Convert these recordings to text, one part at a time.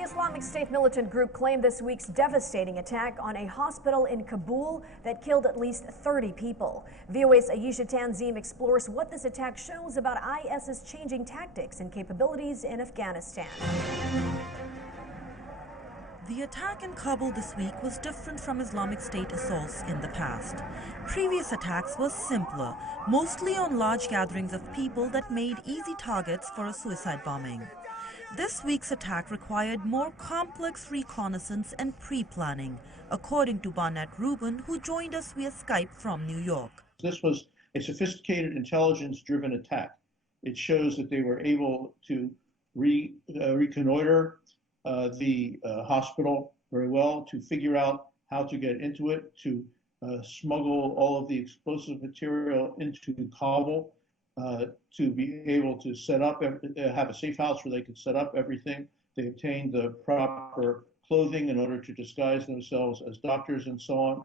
The Islamic State militant group claimed this week's devastating attack on a hospital in Kabul that killed at least 30 people. VOA's Ayesha Tanzim explores what this attack shows about IS's changing tactics and capabilities in Afghanistan. The attack in Kabul this week was different from Islamic State assaults in the past. Previous attacks were simpler, mostly on large gatherings of people that made easy targets for a suicide bombing. This week's attack required more complex reconnaissance and pre-planning, according to Barnett Rubin, who joined us via Skype from New York. This was a sophisticated, intelligence-driven attack. It shows that they were able to reconnoiter the hospital very well, to figure out how to get into it, to smuggle all of the explosive material into Kabul, to be able to set up, have a safe house where they could set up everything. They obtained the proper clothing in order to disguise themselves as doctors and so on.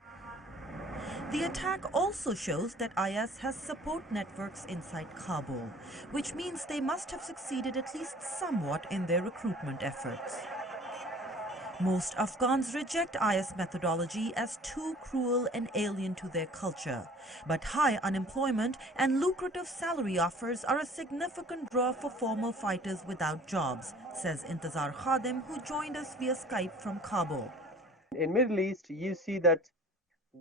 The attack also shows that IS has support networks inside Kabul, which means they must have succeeded at least somewhat in their recruitment efforts. Most Afghans reject IS methodology as too cruel and alien to their culture. But high unemployment and lucrative salary offers are a significant draw for former fighters without jobs, says Intizar Khadim, who joined us via Skype from Kabul. In Middle East, you see that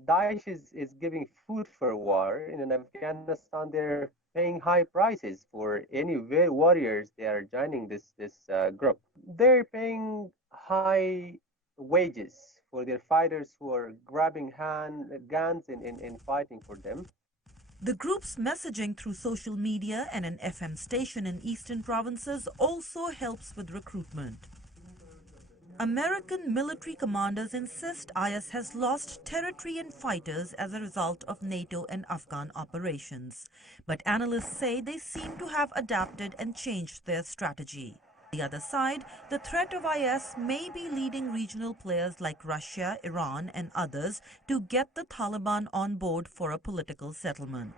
Daesh is giving food for war. In Afghanistan, they're paying high prices for any warriors they are joining this group. They're paying high wages for their fighters who are grabbing guns and fighting for them. The group's messaging through social media and an FM station in eastern provinces also helps with recruitment. American military commanders insist IS has lost territory and fighters as a result of NATO and Afghan operations. But analysts say they seem to have adapted and changed their strategy. On the other side, the threat of IS may be leading regional players like Russia, Iran and others to get the Taliban on board for a political settlement.